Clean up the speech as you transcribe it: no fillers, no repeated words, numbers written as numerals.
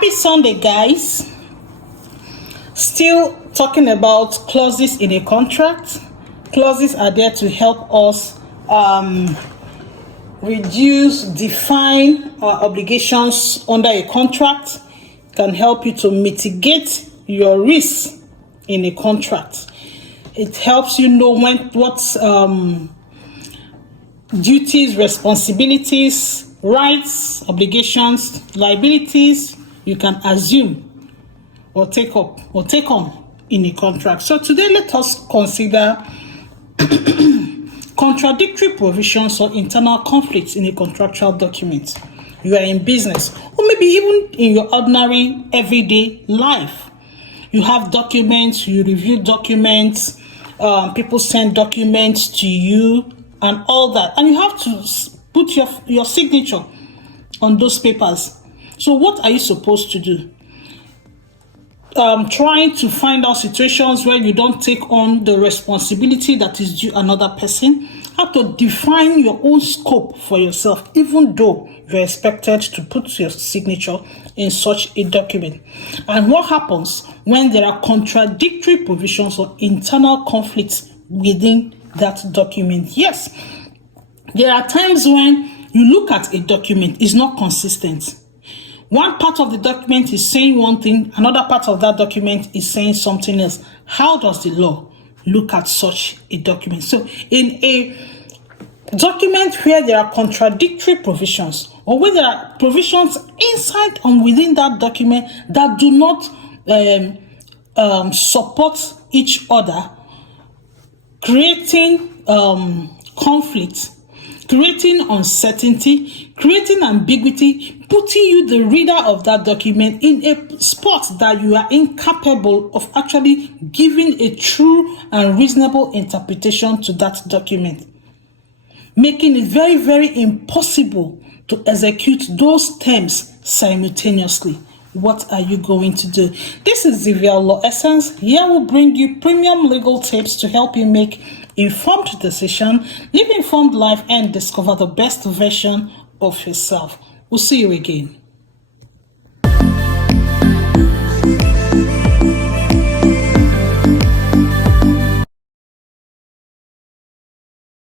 Happy Sunday, guys. Still talking about clauses in a contract. Clauses are there to help us reduce, define our obligations under a contract. Can help you to mitigate your risks in a contract. It helps you know what duties, responsibilities, rights, obligations, liabilities you can assume or take on in a contract. So today let us consider contradictory provisions or internal conflicts in a contractual document. You are in business, or maybe even in your ordinary everyday life. You have documents, you review documents, people send documents to you and all that, and you have to put your signature on those papers. So what are you supposed to do? Trying to find out situations where you don't take on the responsibility that is due another person. How to define your own scope for yourself, even though you're expected to put your signature in such a document. And what happens when there are contradictory provisions or internal conflicts within that document? Yes, there are times when you look at a document, it's not consistent. One part of the document is saying one thing, another part of that document is saying something else. How does the law look at such a document? So in a document where there are contradictory provisions, or where there are provisions inside and within that document that do not support each other, creating conflict, creating uncertainty, creating ambiguity, putting you, the reader of that document, in a spot that you are incapable of actually giving a true and reasonable interpretation to that document, making it very, very impossible to execute those terms simultaneously. What are you going to do? This is the Real Law Essence. Here we'll bring you premium legal tips to help you make informed decision, live informed life, and discover the best version of yourself. We'll see you again.